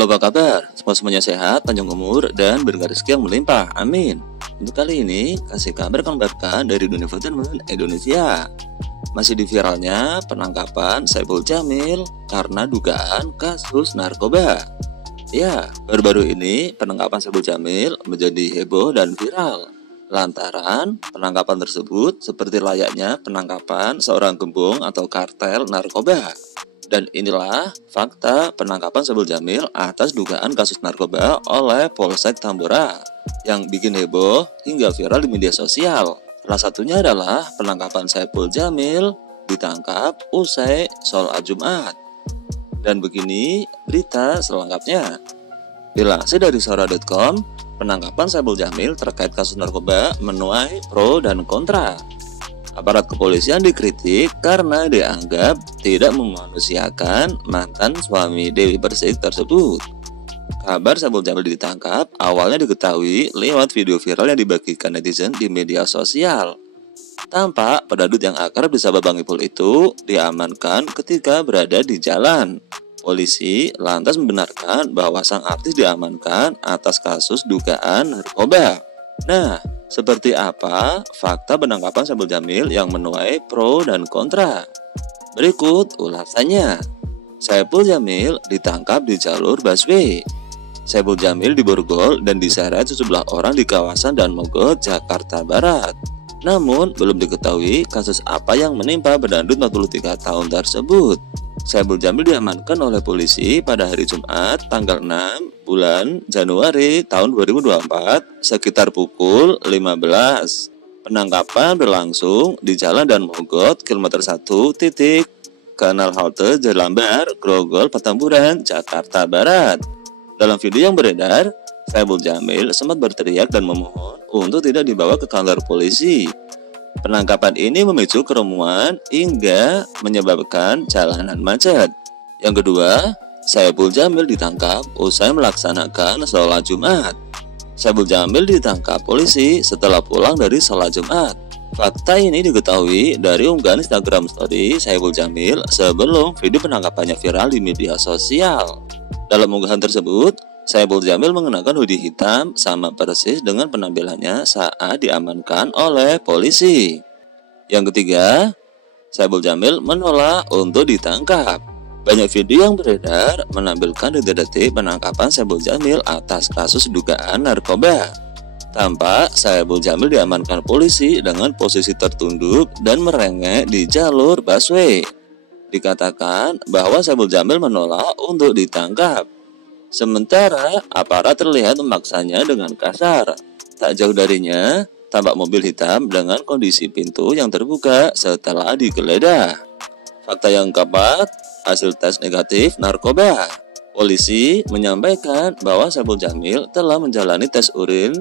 Halo, apa kabar? Semuanya sehat, panjang umur, dan berkah rezeki yang melimpah. Amin. Untuk kali ini, kasih kabar berkah dari dunia entertainment Indonesia. Masih di viralnya penangkapan Saipul Jamil karena dugaan kasus narkoba. Ya, baru-baru ini penangkapan Saipul Jamil menjadi heboh dan viral. Lantaran penangkapan tersebut seperti layaknya penangkapan seorang gembong atau kartel narkoba. Dan inilah fakta penangkapan Saipul Jamil atas dugaan kasus narkoba oleh Polsek Tambora yang bikin heboh hingga viral di media sosial. Salah satunya adalah penangkapan Saipul Jamil ditangkap usai sholat Jumat. Dan begini berita selengkapnya. Dilansir dari Sora.com, penangkapan Saipul Jamil terkait kasus narkoba menuai pro dan kontra. Aparat kepolisian dikritik karena dianggap tidak memanusiakan mantan suami Dewi Persik tersebut. Kabar Saipul Jamil ditangkap awalnya diketahui lewat video viral yang dibagikan netizen di media sosial. Tampak pedadut yang akrab disapa Bang Ipul itu diamankan ketika berada di jalan. Polisi lantas membenarkan bahwa sang artis diamankan atas kasus dugaan narkoba. Nah, seperti apa fakta penangkapan Saipul Jamil yang menuai pro dan kontra? Berikut ulasannya. Saipul Jamil ditangkap di jalur busway. Saipul Jamil diborgol dan diseret sejumlah orang di kawasan Dan Mogot, Jakarta Barat. Namun, belum diketahui kasus apa yang menimpa pedadut 43 tahun tersebut. Saipul Jamil diamankan oleh polisi pada hari Jumat tanggal 6 bulan Januari tahun 2024 sekitar pukul 15. Penangkapan berlangsung di Jalan Dan Mogot, kilometer 1 titik Kanal Halte Jelambar, Grogol, Petamburan, Jakarta Barat. Dalam video yang beredar, Saipul Jamil sempat berteriak dan memohon untuk tidak dibawa ke kantor polisi. Penangkapan ini memicu kerumunan hingga menyebabkan jalanan macet. Yang kedua, Saipul Jamil ditangkap usai melaksanakan sholat Jumat. Saipul Jamil ditangkap polisi setelah pulang dari sholat Jumat. Fakta ini diketahui dari unggahan Instagram story Saipul Jamil sebelum video penangkapannya viral di media sosial. Dalam unggahan tersebut, Saipul Jamil mengenakan hoodie hitam sama persis dengan penampilannya saat diamankan oleh polisi. Yang ketiga, Saipul Jamil menolak untuk ditangkap. Banyak video yang beredar menampilkan detik-detik penangkapan Saipul Jamil atas kasus dugaan narkoba. Tampak Saipul Jamil diamankan polisi dengan posisi tertunduk dan merengek di jalur busway. Dikatakan bahwa Saipul Jamil menolak untuk ditangkap. Sementara aparat terlihat memaksanya dengan kasar. Tak jauh darinya, tampak mobil hitam dengan kondisi pintu yang terbuka setelah digeledah. Fakta yang keempat, hasil tes negatif narkoba. Polisi menyampaikan bahwa Saipul Jamil telah menjalani tes urin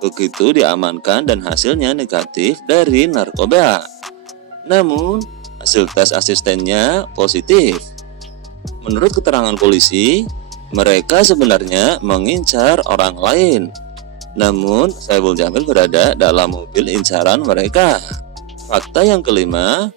begitu diamankan dan hasilnya negatif dari narkoba. Namun, hasil tes asistennya positif. Menurut keterangan polisi, mereka sebenarnya mengincar orang lain. Namun, Saipul Jamil berada dalam mobil incaran mereka. Fakta yang kelima,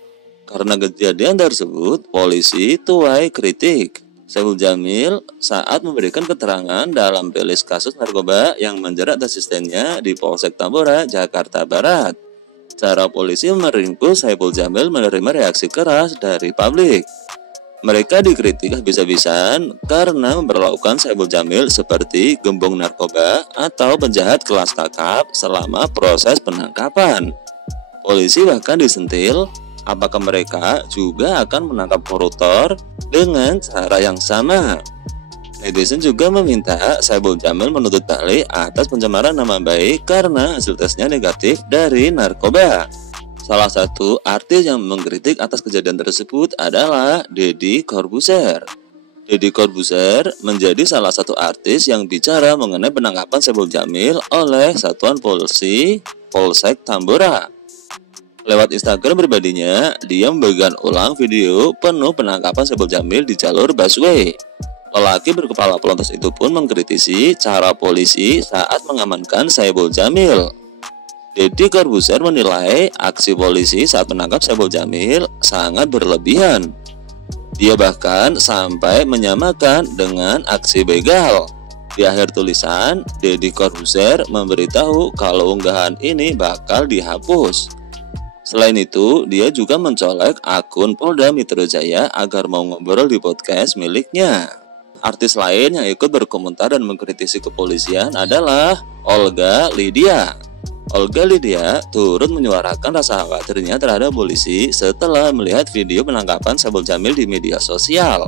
karena kejadian tersebut, polisi tuai kritik Saipul Jamil saat memberikan keterangan dalam rilis kasus narkoba yang menjerat asistennya di Polsek Tambora, Jakarta Barat. Cara polisi meringkus Saipul Jamil menerima reaksi keras dari publik. Mereka dikritik habis-habisan karena memperlakukan Saipul Jamil seperti gembong narkoba atau penjahat kelas kakap selama proses penangkapan. Polisi bahkan disentil apakah mereka juga akan menangkap koruptor dengan cara yang sama. Netizen juga meminta Saipul Jamil menuntut balik atas pencemaran nama baik karena hasil tesnya negatif dari narkoba. Salah satu artis yang mengkritik atas kejadian tersebut adalah Deddy Corbuzier. Deddy Corbuzier menjadi salah satu artis yang bicara mengenai penangkapan Saipul Jamil oleh Satuan Polisi Polsek Tambora. Lewat Instagram pribadinya, dia membagikan ulang video penuh penangkapan Saipul Jamil di jalur busway. Lelaki berkepala pelontos itu pun mengkritisi cara polisi saat mengamankan Saipul Jamil. Deddy Corbuzier menilai aksi polisi saat menangkap Saipul Jamil sangat berlebihan. Dia bahkan sampai menyamakan dengan aksi begal. Di akhir tulisan, Deddy Corbuzier memberitahu kalau unggahan ini bakal dihapus. Selain itu, dia juga mencolek akun Polda Metro Jaya agar mau ngobrol di podcast miliknya. Artis lain yang ikut berkomentar dan mengkritisi kepolisian adalah Olga Lydia. Olga Lydia turut menyuarakan rasa khawatirnya terhadap polisi setelah melihat video penangkapan Saipul Jamil di media sosial.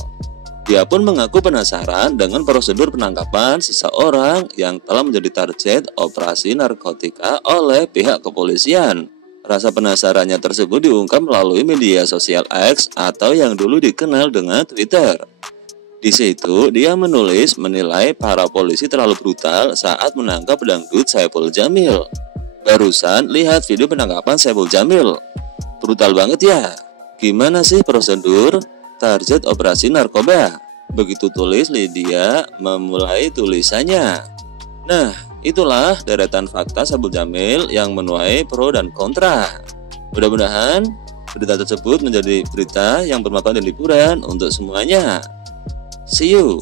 Dia pun mengaku penasaran dengan prosedur penangkapan seseorang yang telah menjadi target operasi narkotika oleh pihak kepolisian. Rasa penasarannya tersebut diungkap melalui media sosial X atau yang dulu dikenal dengan Twitter. Di situ dia menulis menilai para polisi terlalu brutal saat menangkap dangdut Saipul Jamil. Barusan lihat video penangkapan Saipul Jamil. Brutal banget ya. Gimana sih prosedur target operasi narkoba? Begitu tulis Lydia memulai tulisannya. Nah, itulah deretan fakta Saipul Jamil yang menuai pro dan kontra. Mudah-mudahan berita tersebut menjadi berita yang bermanfaat dan hiburan untuk semuanya. See you.